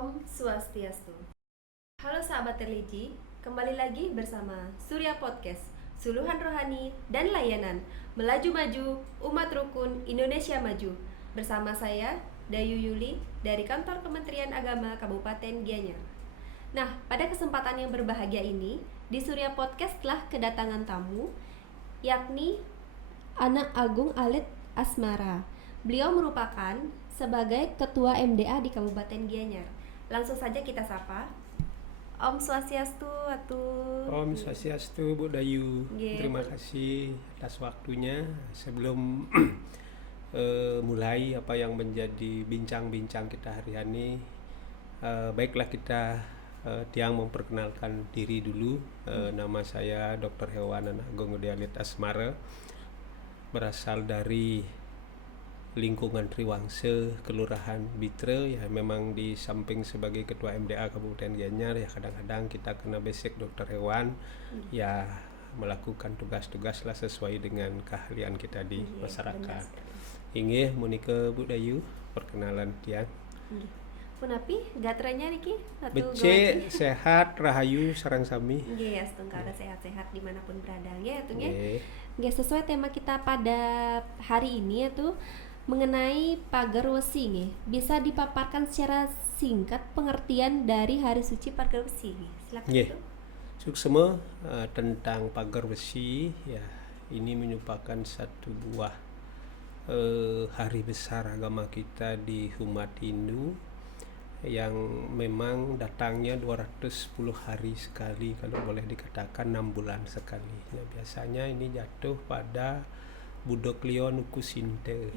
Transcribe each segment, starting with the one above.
Om Swastiastu. Halo sahabat religi, kembali lagi bersama Surya Podcast, Suluhan Rohani dan Layanan, Melaju Maju, Umat Rukun Indonesia Maju. Bersama saya, Dayu Yuli, dari Kantor Kementerian Agama Kabupaten Gianyar. Nah, pada kesempatan yang berbahagia ini, di Surya Podcast telah kedatangan tamu, yakni Anak Agung Alit Asmara. Beliau merupakan sebagai Ketua MDA di Kabupaten Gianyar. Langsung saja kita sapa. Om Swastiastu Atur. Om Swastiastu Bu Dayu. Terima kasih atas waktunya. Sebelum mulai apa yang menjadi bincang-bincang kita hari ini, baiklah kita Tiang memperkenalkan diri dulu. Nama saya Dr. Hewan Anak Agung Alit Asmara, berasal dari lingkungan Triwangse, Kelurahan Bitre, ya memang di samping sebagai Ketua MDA Kabupaten Gianyar, ya kadang-kadang kita kena basic dokter hewan, ya melakukan tugas-tugas lah sesuai dengan keahlian kita di masyarakat. Inggih munike Bu Dayu, perkenalan Tiang. Punapi gatranya niki Becik, sehat, rahayu, sarang sami. Nggih, astungkara sehat-sehat dimanapun berada ya tuh nggih. Sesuai tema kita pada hari ini yaitu mengenai pagar wesi nggih. Bisa dipaparkan secara singkat pengertian dari hari suci pagar wesi nggih. Silakan Nggih. Suksema tentang pagar wesi, ya ini merupakan satu buah hari besar agama kita di umat Hindu yang memang datangnya 210 hari sekali, kalau boleh dikatakan 6 bulan sekali. Nah, biasanya ini jatuh pada Budok Lio Nukusinte.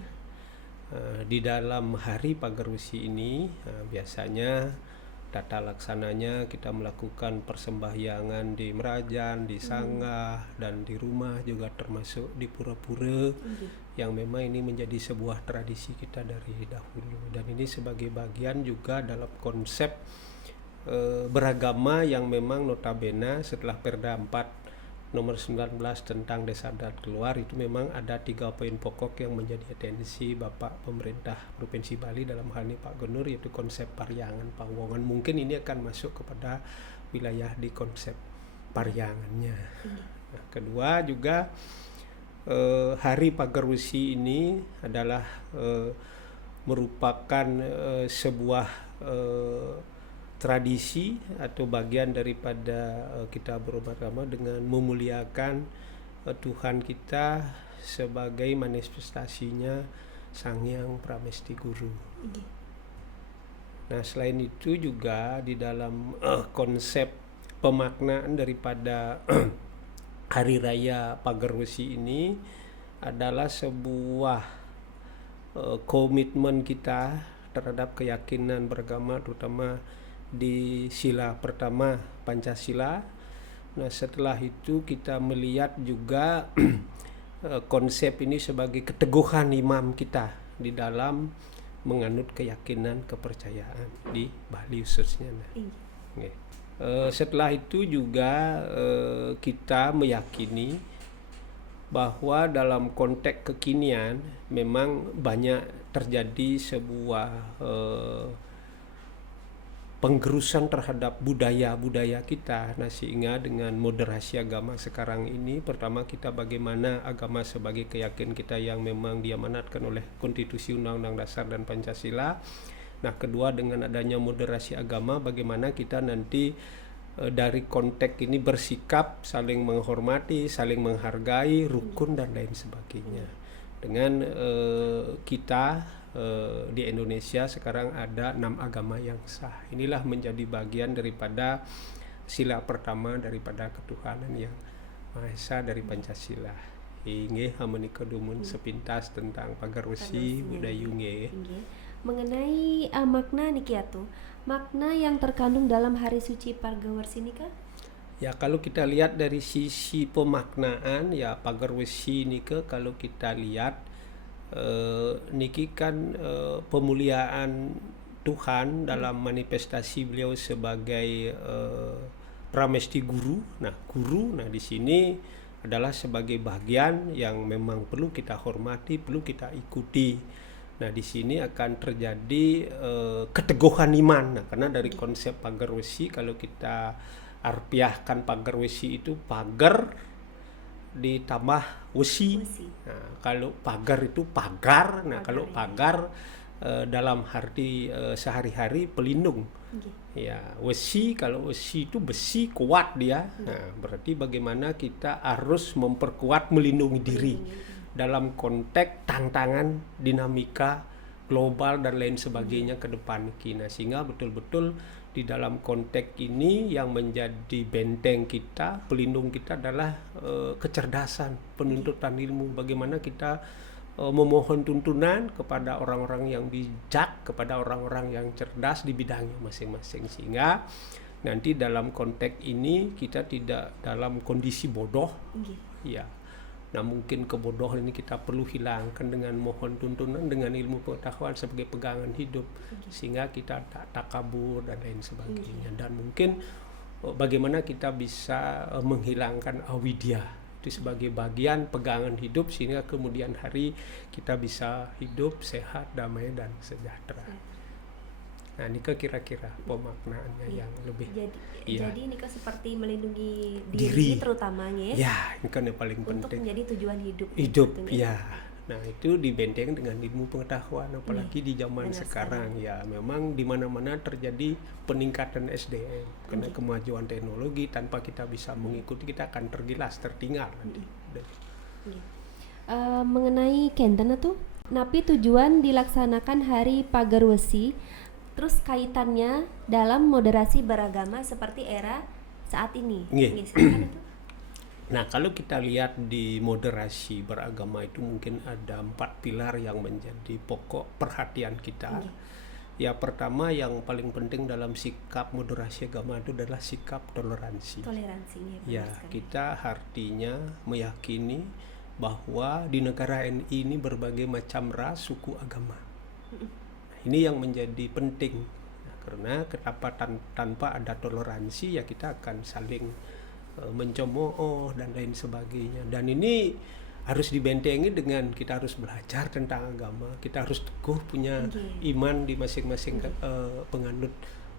Di dalam hari pagar wesi ini biasanya tata laksananya kita melakukan persembahyangan di Merajan, di Sanggah, dan di rumah juga termasuk di pura-pura, yang memang ini menjadi sebuah tradisi kita dari dahulu, dan ini sebagai bagian juga dalam konsep beragama yang memang notabene setelah Perda 4 nomor 19 tentang desa adat keluar itu memang ada 3 poin pokok yang menjadi atensi Bapak Pemerintah Provinsi Bali, dalam hal ini Pak Gubernur, yaitu konsep Paryangan Pawongan. Mungkin ini akan masuk kepada wilayah di konsep Paryangannya. Nah, kedua juga hari pagar wesi ini adalah merupakan sebuah tradisi atau bagian daripada kita beragama dengan memuliakan Tuhan kita sebagai manifestasinya Sang Hyang Pramesti Guru. Nah, selain itu juga di dalam konsep pemaknaan daripada Hari Raya Pagar Wesi ini adalah sebuah komitmen kita terhadap keyakinan beragama, terutama di sila pertama Pancasila. Nah, setelah itu kita melihat juga konsep ini sebagai keteguhan imam kita di dalam menganut keyakinan kepercayaan di Bali khususnya. Setelah itu juga kita meyakini bahwa dalam konteks kekinian memang banyak terjadi sebuah penggerusan terhadap budaya-budaya kita. Nah, sehingga dengan moderasi agama sekarang ini, pertama kita bagaimana agama sebagai keyakinan kita yang memang diamanatkan oleh Konstitusi, Undang-Undang Dasar dan Pancasila. Nah, kedua dengan adanya moderasi agama, bagaimana kita nanti dari konteks ini bersikap saling menghormati, saling menghargai, rukun dan lain sebagainya. Dengan kita di Indonesia sekarang ada 6 agama yang sah. Inilah menjadi bagian daripada sila pertama daripada ketuhanan yang Maha Esa dari Pancasila. Inggih hamenika dumun sepintas tentang pagar wesi budaya nggih. Mengenai makna niki atuh, makna yang terkandung dalam hari suci pagar wesi nika? Ya, kalau kita lihat dari sisi pemaknaan, ya pagar wesi nika kalau kita lihat niki kan pemuliaan Tuhan dalam manifestasi beliau sebagai Pramesti Guru. Nah, guru, nah di sini adalah sebagai bagian yang memang perlu kita hormati, perlu kita ikuti. Nah, di sini akan terjadi keteguhan iman. Nah, karena dari konsep pagar wesi, kalau kita arpiahkan pagar wesi itu pagar ditambah wesi. Wesi. Nah, kalau pagar itu pagar. Nah, Pagar, kalau ya. pagar dalam arti sehari-hari pelindung. Ya, wesi, kalau wesi itu besi kuat dia. Nah, berarti bagaimana kita harus memperkuat melindungi diri dalam konteks tantangan dinamika global dan lain sebagainya ke depan. Nah, sehingga betul-betul di dalam konteks ini yang menjadi benteng kita, pelindung kita adalah kecerdasan, penuntutan ilmu. Bagaimana kita memohon tuntunan kepada orang-orang yang bijak, kepada orang-orang yang cerdas di bidangnya masing-masing, sehingga nanti dalam konteks ini kita tidak dalam kondisi bodoh. Ya. Nah, mungkin kebodohan ini kita perlu hilangkan dengan mohon tuntunan dengan ilmu pengetahuan sebagai pegangan hidup, sehingga kita tak takabur dan lain sebagainya. Dan mungkin bagaimana kita bisa menghilangkan awidya itu sebagai bagian pegangan hidup, sehingga kemudian hari kita bisa hidup sehat, damai, dan sejahtera. Nah, ini kira-kira pemaknaannya yang lebih. Jadi ini kan seperti melindungi diri terutamanya ya, ini kan yang paling untuk penting. menjadi tujuan hidup. Ya. Nah, itu dibenteng dengan ilmu pengetahuan, apalagi di zaman sekarang. Ya, memang di mana-mana terjadi peningkatan SDM karena kemajuan teknologi. Tanpa kita bisa mengikuti, kita akan tertinggal nanti. Mengenai kenten itu, napi tujuan dilaksanakan hari pagar wesi, terus kaitannya dalam moderasi beragama seperti era saat ini. Nah, kalau kita lihat di moderasi beragama itu mungkin ada 4 pilar yang menjadi pokok perhatian kita. Ya, pertama yang paling penting dalam sikap moderasi agama itu adalah sikap toleransi. Ya, kita artinya meyakini bahwa di negara NI ini berbagai macam ras, suku, agama. Ini yang menjadi penting. Nah, karena tanpa ada toleransi ya kita akan saling mencemooh dan lain sebagainya. Dan ini harus dibentengi dengan kita harus belajar tentang agama, kita harus teguh punya iman di masing-masing penganut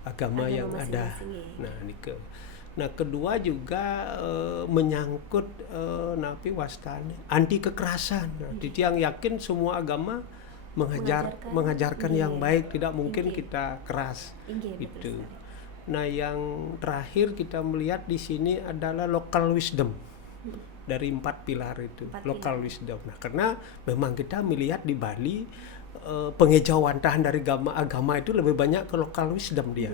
agama yang ada. Nah, kedua juga menyangkut napi wastani anti kekerasan. Nah, yang yakin semua agama mengajarkan yang baik, tidak mungkin kita keras. Itu. Nah, yang terakhir kita melihat di sini adalah local wisdom. Dari 4 pilar itu, local wisdom. Nah, karena memang kita melihat di Bali pengejawantahan dari agama itu lebih banyak ke local wisdom dia.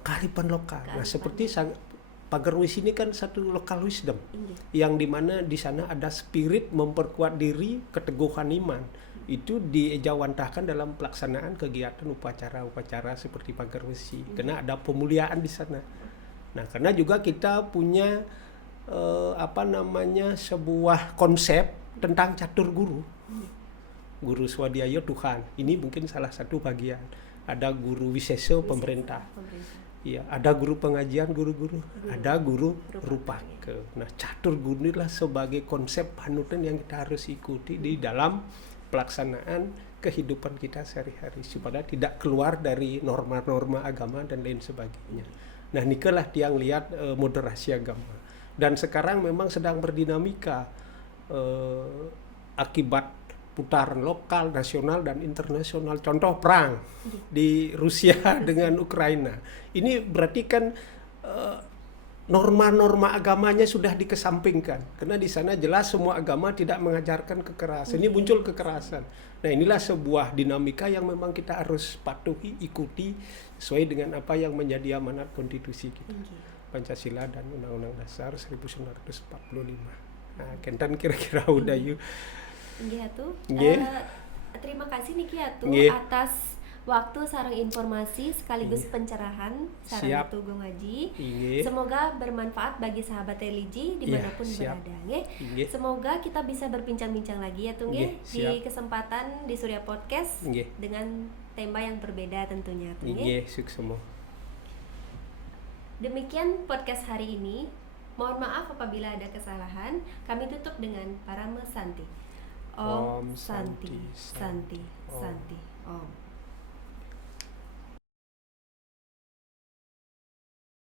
Kearifan lokal. Nah, seperti pagar wesi ini kan satu local wisdom yang dimana di sana ada spirit memperkuat diri, keteguhan iman. Itu diejawantahkan dalam pelaksanaan kegiatan upacara-upacara seperti pagar wesi, karena ada pemuliaan di sana. Nah, karena juga kita punya sebuah konsep tentang catur guru. Guru swadhyaya Tuhan. Ini mungkin salah satu bagian. Ada guru wiseso pemerintah. Ya, ada guru pengajian, guru-guru, ada guru rupake. Nah, catur guru inilah sebagai konsep panutan yang kita harus ikuti di dalam pelaksanaan kehidupan kita sehari-hari supaya tidak keluar dari norma-norma agama dan lain sebagainya. Nah, nikalah yang lihat moderasi agama. Dan sekarang memang sedang berdinamika akibat putaran lokal, nasional, dan internasional. Contoh perang di Rusia dengan Ukraina. Ini berarti kan norma-norma agamanya sudah dikesampingkan. Karena di sana jelas semua agama tidak mengajarkan kekerasan. Ini muncul kekerasan. Nah, inilah sebuah dinamika yang memang kita harus patuhi, ikuti sesuai dengan apa yang menjadi amanat konstitusi kita. Pancasila dan Undang-Undang Dasar 1945. Nah, Kentan kira-kira udah yuk. Terima kasih Niki Atu atas waktu sarang informasi sekaligus pencerahan sarang Tugu Ngaji. Semoga bermanfaat bagi sahabat religi dimanapun berada. Semoga kita bisa berbincang-bincang lagi ya Tung di kesempatan di Surya Podcast dengan tema yang berbeda tentunya Tung. Demikian podcast hari ini. Mohon maaf apabila ada kesalahan. Kami tutup dengan Parama Santi. Om Santi Santi Santi Om.